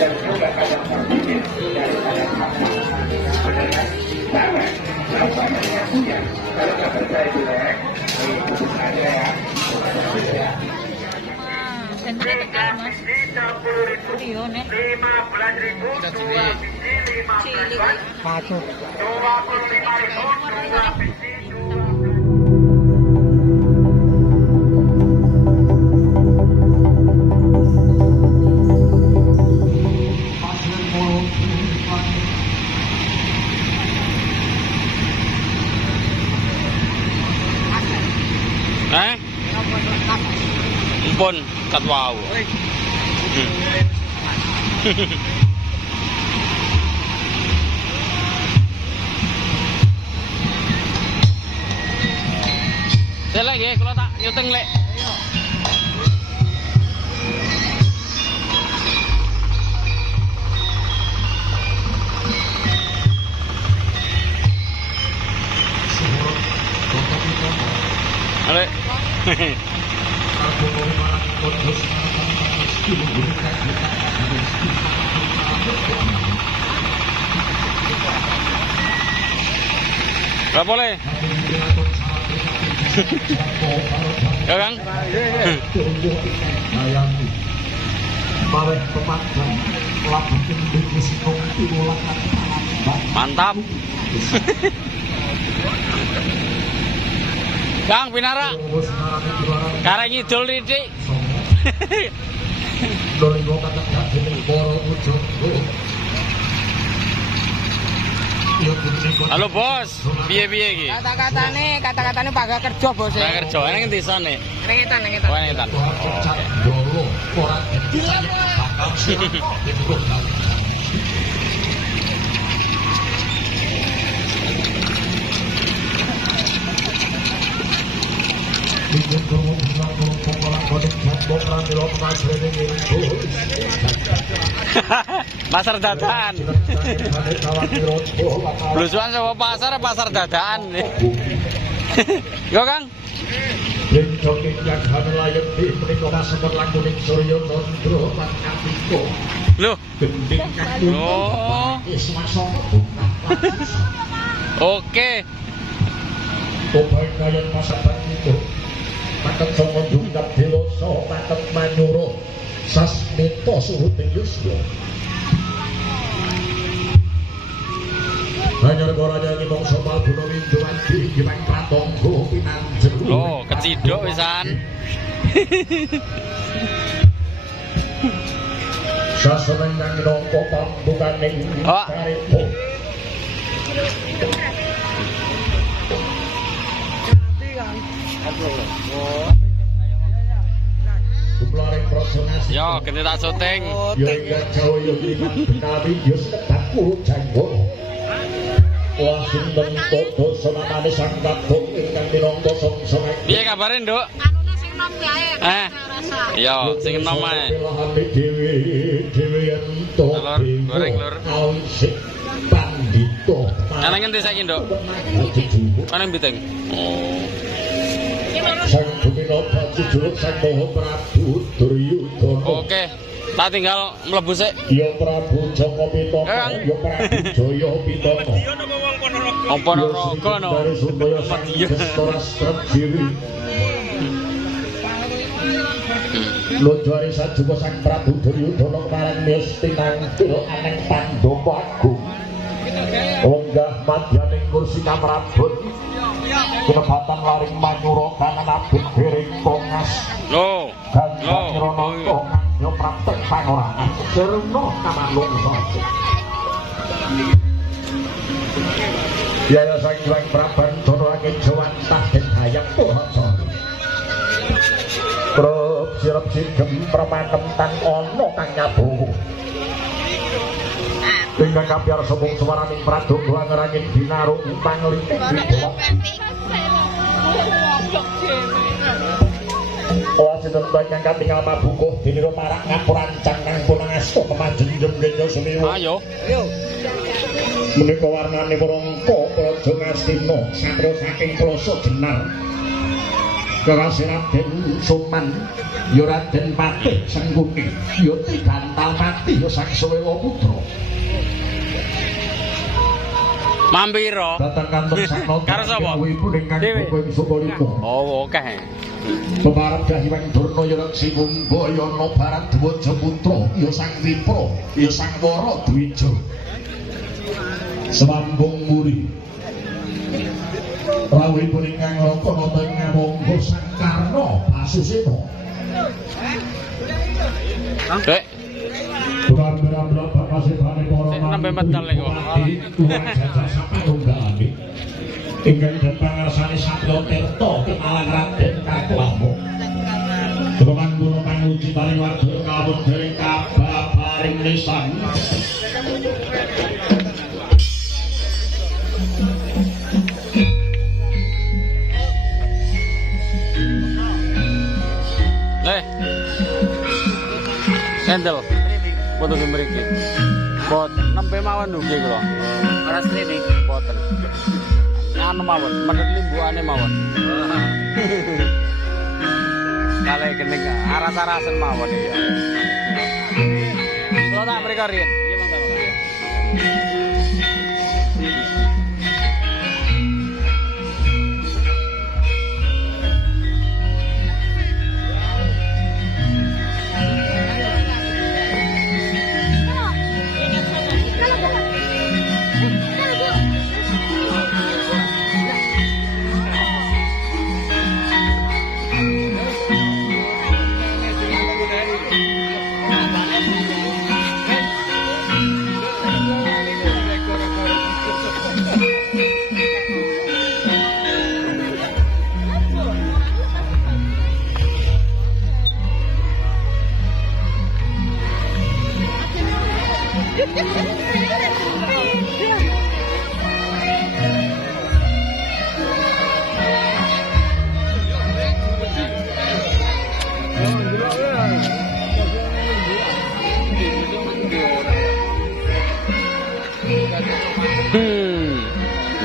dan juga kayak positif daripada karena nampaknya punya kalau kata saya jelek itu ada ya. Pun kat wow. Saya lagi kalau tak nyuteng lek. Ale. Gak boleh. Ya Kang? Mantap. Kang Pinara. Karang idul ridik. Halo bos, piye-piye iki? Kata-katane pagak kerja bos. Pagak kerja nang endi sane? Nengetan. Oh, nengetan. Pasar dadaan. Blusuan sama pasar dadaan nih. Yo Kang. Loh. Oh. Oke. Paket songo jungkap deloso, paket manyuro, sasmito suruting yusyo. Hanya negara yang ngomong soal bunuh minjuan di gimana pratonggo pinanjeru. Loh, kecidok wisan. Saseneng nang nongko pambukan ning karipo. Yo, kene tak syuting. Yo enggak jauh yo iman benawi yo sekedap kulo janggo. Wah sinten toto senamane sang kabung ingkang minangka songsongan. Piye kabare, Nduk? Anune sing nom wae. Yo, sing enom ae. Dhewe ento. Goreng lur. Pandito. Ana ngendi saiki, Nduk? Ana Biting. Oh. Sang Bumino Baju Juruk Sang Maha Prabu Duryudana. Oke, tak tinggal mlebu sik. Ya Prabu Joko Pitaka, ya Prabu Jaya Pitaka. Wong Ponorogo no. Lojare sajuga Sang Prabu Duryudana marang Mistinangkil aneng Pandhawa Agung. Onggah madyaning kursi kamrabut. Kinebatan laring manyura kanan abet gering pongas. Loh. Ganjang Rononto yo praktek pangorangan. Serno kamanung satu. Ya sang Hyang Prabantana angin jawantah den hayam pohasa. Prab sirep sigem pramanem tan ana kang nyabuh. Ingkang kapyar sobong swaraning pradoga ngerangin binarung pangliping wibawa. Olah sinten ingkang katingal mabukuh dinira marak ngapurancang kang punangasta kemajenjem genya semiwa. Ayo. Menika warnane warangka praja Ngastina satria saking Plasa Jenar. Kekasih Raden Suman ya Raden Patih Sengkuni ya Tigantal Patih ya Sang Sewewa Putra Mampiro. datang kantor sakno Karo sapa? ibu ingkang Dewe. kowe Sukolimo Oh, oke. pemarep Dahyang Durna ya Reksi Bayana Barat Dwaja Putra ya Sang Wipra ya Sang Wara Dwija Sambung muri rawuhipun ingkang lakona teng monggo Sang Karna Basusena Dek, Beram-beram pakasihane para nembe medal iki kok. Tuhan jajah sapanunggale ingkang pangarsane Satya Tirta kemalan Raden Kaklamo Tuman guna panguji paring warga kawon dereng kababaring nisan Kendel. Foto mriki. Bot nembe mawon ndugi kula. Ora streaming. Boten. Anu mawon, menit limbuane mawon. Kale gening aras-arasen mawon iki. Kula tak mriko riyen. Iya monggo.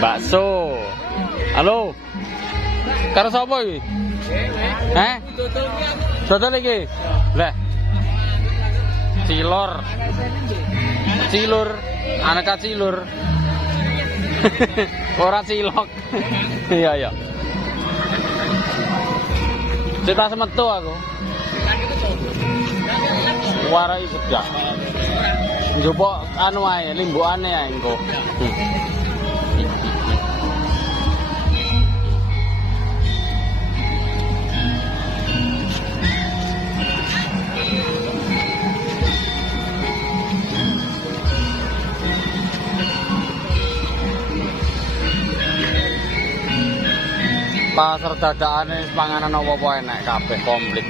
Bakso. Halo. Karo sapa iki? Dodol iki. Lah. Cilor. Cilur, anak cilur. Ora cilok. Iya, iya. Cita semetu aku. Warai sedak. Njupuk anu ae, limbukane ae engko. Pasar dadakane panganan apa-apa enak kabeh komplit.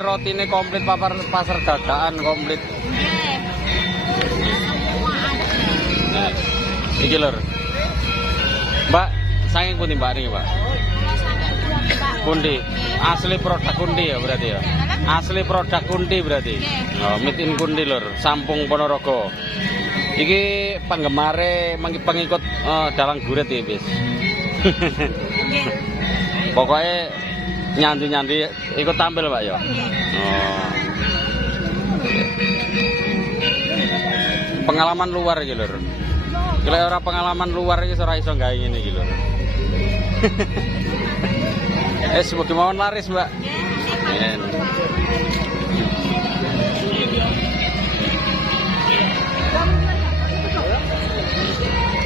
Rotine komplit pasar dadakan komplit. Iki lur. Mbak, saking pundi Mbak niki, Mbak? Kundi. Asli produk Kundi ya berarti ya. Asli produk Kundi berarti. Oh, made in Kundi lur, Sampung Ponorogo. Iki penggemare pengikut dalang gurit ya, bis. Pokoknya nyandi-nyandi ikut tampil Pak ya. Oh. Pengalaman luar iki lur. Kalau orang pengalaman luar iki ora iso gawe ngene iki lur. Semoga mawon laris, Mbak.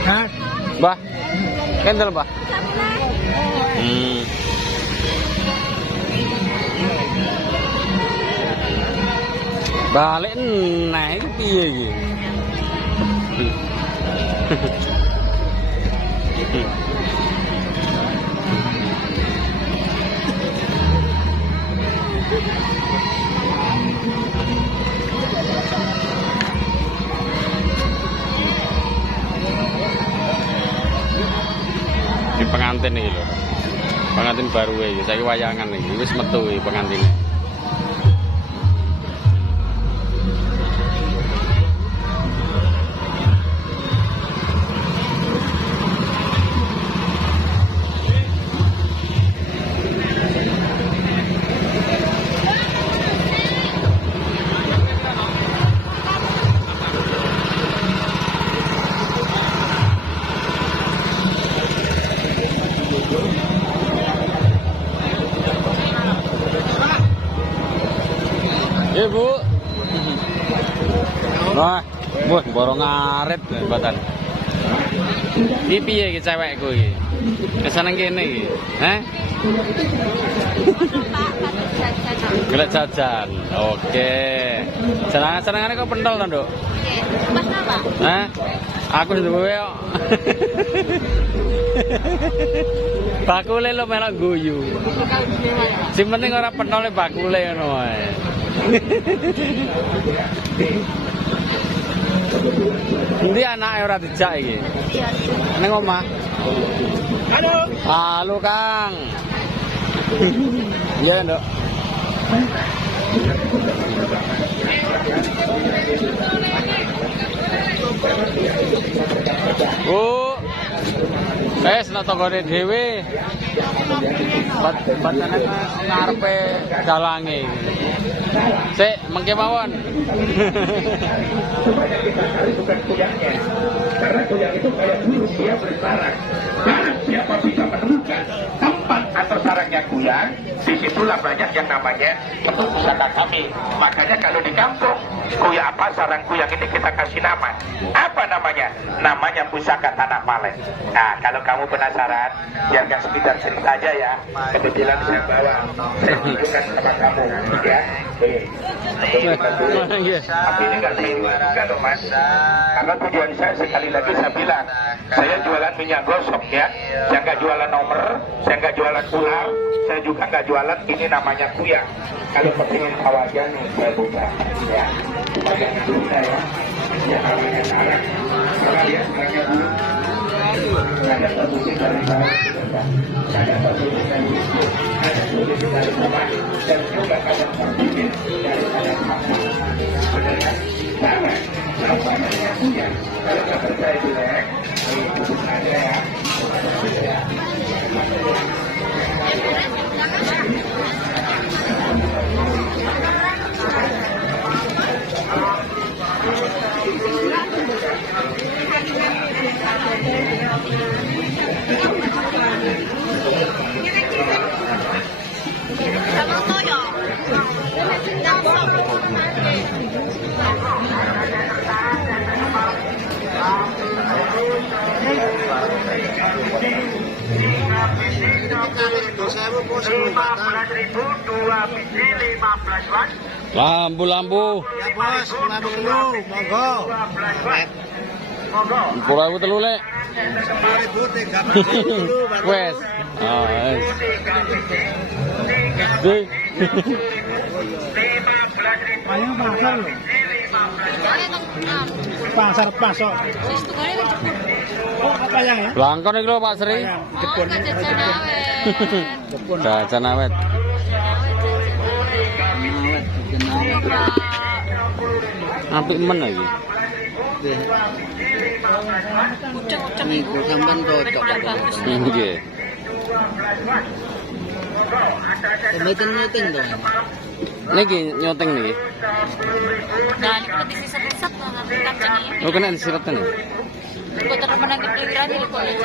Hah? Mbah. Kendel, Mbah. Balik nah iki piye iki? Di pengantin iki lho. Pengantin baru iki, saiki wayangan iki wis metu iki pengantine. Wah, wah, borong ngarit batan. Iki piye iki cewekku iki? Keseneng kene iki. Heh? Golek jajan. Oke. Seneng-senengane kok pentol to, Nduk? Nggih. Mas napa? Hah? Aku duwe kok. Bakule lo melok guyu. Sing penting ora pentole bakule ngono wae. Endi anake ora dijak iki? Ning omah. Halo. Halo, Kang. Iya, Nduk. Nak tanggane dhewe. Batane ngarepe dalange. Sik, mengke mawon. Supaya kita cari bukan kuyangnya. Karena kuyang itu kayak burung, dia bersarang. Nah, siapa bisa menemukan tempat atau sarangnya kuyang, disitulah banyak yang namanya pusaka kami. Makanya kalau di kampung, kuyang apa, sarang kuyang ini kita kasih nama. Apa namanya? Namanya pusaka tanah Maleng. Nah, kalau kamu penasaran, biar gak sekedar cerita aja ya. Kebetulan saya bawa, saya tunjukkan sama kamu, ya. Tapi ini nggak saya jual juga loh, Mas. Karena tujuan saya sekali lagi saya bilang, saya jualan minyak gosok ya. Saya nggak jualan nomor, saya nggak jualan ular, saya juga nggak jualan ini namanya kuyang. Kalau kepingin awajan nih saya buka, ya. Jangan lupa ya. Ya namanya sarang. Karena dia sebenarnya dulu ada terbukti dari bawah, ada terbukti dari itu, ada terbukti dari bawah, dan juga ada terbukti dari atas. Sama, namanya kuyang. Kalau nggak percaya jelek, itu ada ya. Lampu-lampu. Ya bos, lampu dulu, monggo. Pura telu lek. 10.000 dulu baru. Wes. Ah, wes. Deh. Banyak pasar loh. Pasar pasok. Oh, apa yang ya? Langkon iki lho Pak Sri. Jepun. Jajan awet. Apik men lagi. Ucap-ucap sampean cocok. Nggih. Mboten nyeting dong. Niki nyoteng niki. Nah, ini kalau disisat-sisat nanti kancingnya. Oh kena disiratan. Buat menangkap peliharaan ini kok ya.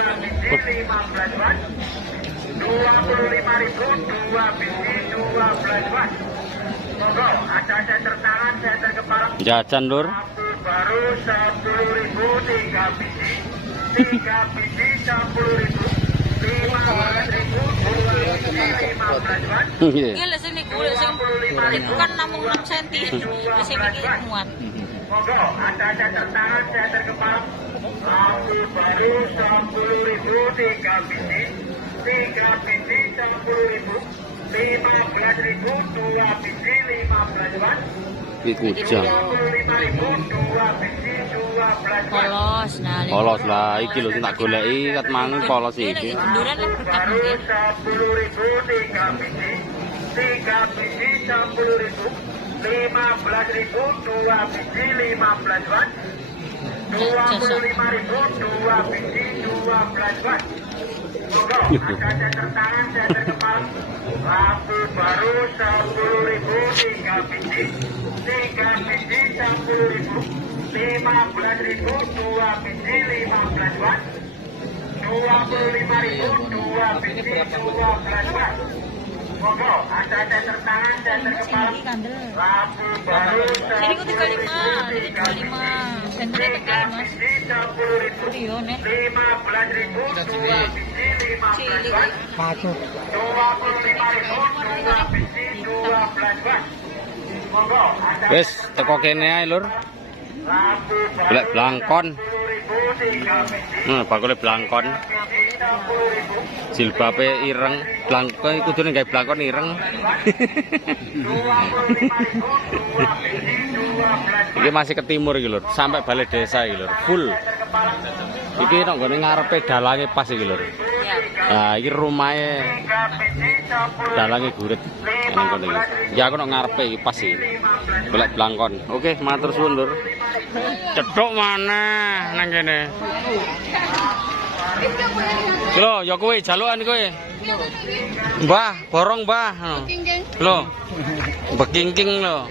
25.000 2 biji 12 watt. Monggo, ada senter tangan, senter kepala Jajan lur. baru 10.000 3 biji 10.000 15.000 15 watt. Nggih. Iya, sing niku sing bukan namung 6 cm. Sing iki muat. Monggo, ada senter tangan, senter kepala lampu baru 10.000 3 biji 10.000 15.000 2 biji 15 watt. Iki kujang. 25.000 2 biji 12 watt. Polos, nah. Polos lah iki lho sing tak goleki kat mangun polos iki. Kenduran lah berkat Baru mungkin. 10.000 3 biji 10.000 15.000 2 biji 15 watt. 25.000 2 biji 12 watt. Monggo, ada senter tangan, senter kepala lampu baru 10.000 3 biji 10.000 15.000 2 biji 15 watt. 25.000 2 biji 12 watt. Sini kandel. Sini ku 35, ini 25. Sentre tekan Mas. Iya nek. 15.000 Cili. Masuk. Wis teko kene ae lur. Golek blangkon. Bakule blangkon. Jilbabe ireng, blangkon kudune gawe blangkon ireng. Iki masih ke timur iki lur, sampai Balai Desa iki lur, full. Iki nek nggone ngarepe dalange pas iki lur. Nah, iki rumahe dalange gurit. Nang kono iki. Ya aku nek ngarepe iki pas iki. Golek blangkon. Oke, matur suwun lur. Cethuk maneh nang kene. Lho, ya kowe jalukan kowe. Mbah, borong Mbah. Lho. Bekingking lho.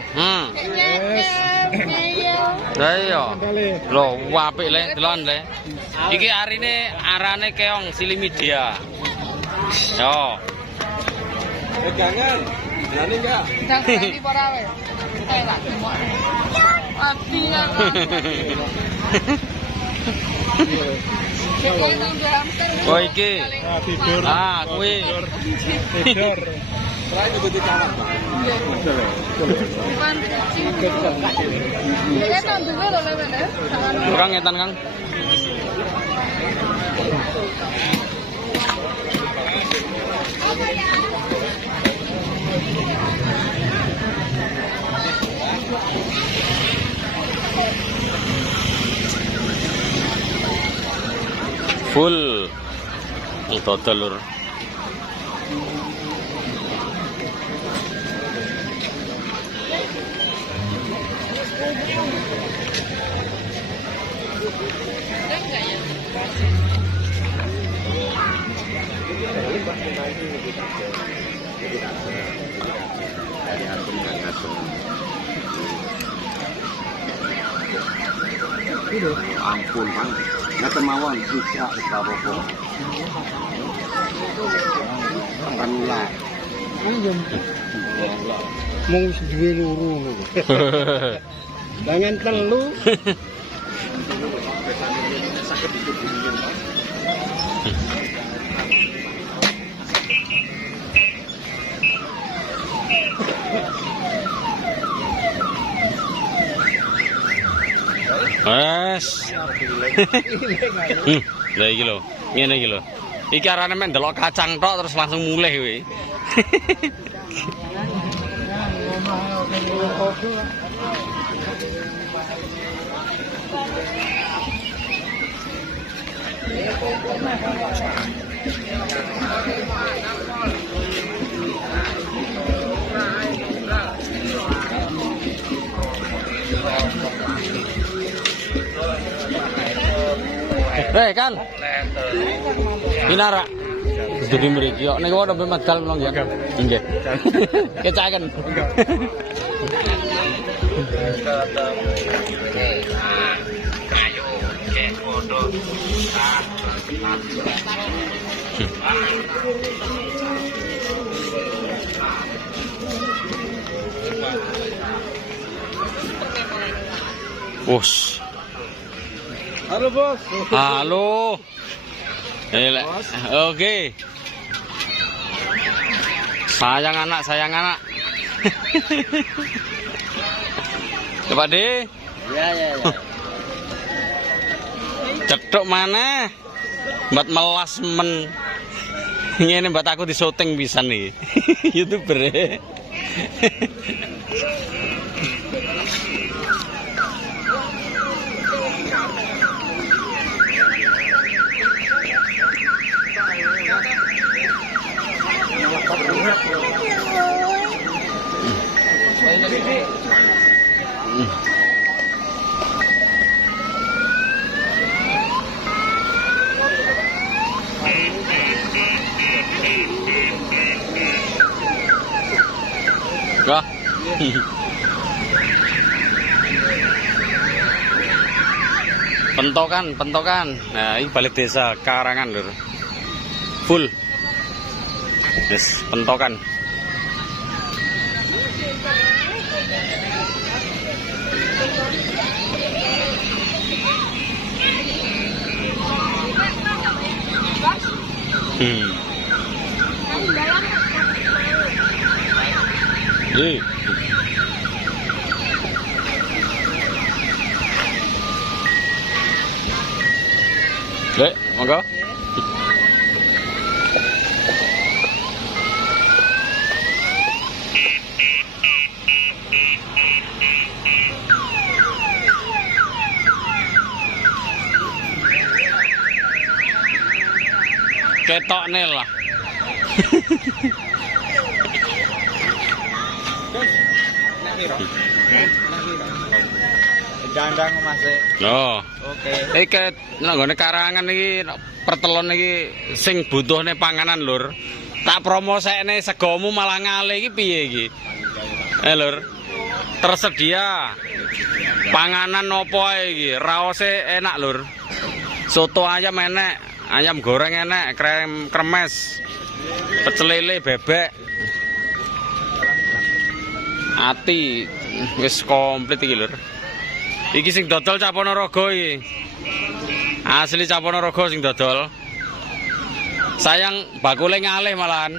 Lah iya. Lho, apik le, delon le. Iki arine arane keong Silimedia. Yo. Pegangan. Berani enggak? Berani para we. Apinya. Oh iki. Tidur. Ah, kuwi. Tidur. Ora nyebut camat. Kurang ngetan, Kang. Full total lur. Ampun Bang, ngaten mawon bisa apa-apa. Alhamdulillah. Mung duwe loro ngono. Dangan telu. Wes. Lah iki lho, ngene iki lho. Iki arane mek ndelok kacang tok terus langsung mulih kowe. Kan. Pinara. Jadi mriki kok niku udah medal menong ya. Nggih. Kecaken. Kayu, foto. Bos. Halo bos. Halo. Oke. Sayang anak. Coba deh. Ya. Cethuk mana? Mbak melas men. Ngene mbak aku di syuting pisan nih. YouTuber. Wah. Pentokan. Nah, ini Balai Desa Karangan lur. Full. Yes, pentokan. Dek, monggo. Ketokne lah. Dandang Mas. Oh. Oke. Iki nang nggone karangan iki pertelon iki sing butuhne panganan lur. Tak promosekne segomu malah ngale iki piye iki? Lur. Tersedia panganan opo ae iki? Raose enak lur. Soto ayam enak, ayam goreng enak, kremes. Pecel lele bebek. Ati wis komplit iki lur. Iki sing dodol Cak Ponorogo iki. Asli Cak Ponorogo sing dodol. Sayang bakule ngalih malahan.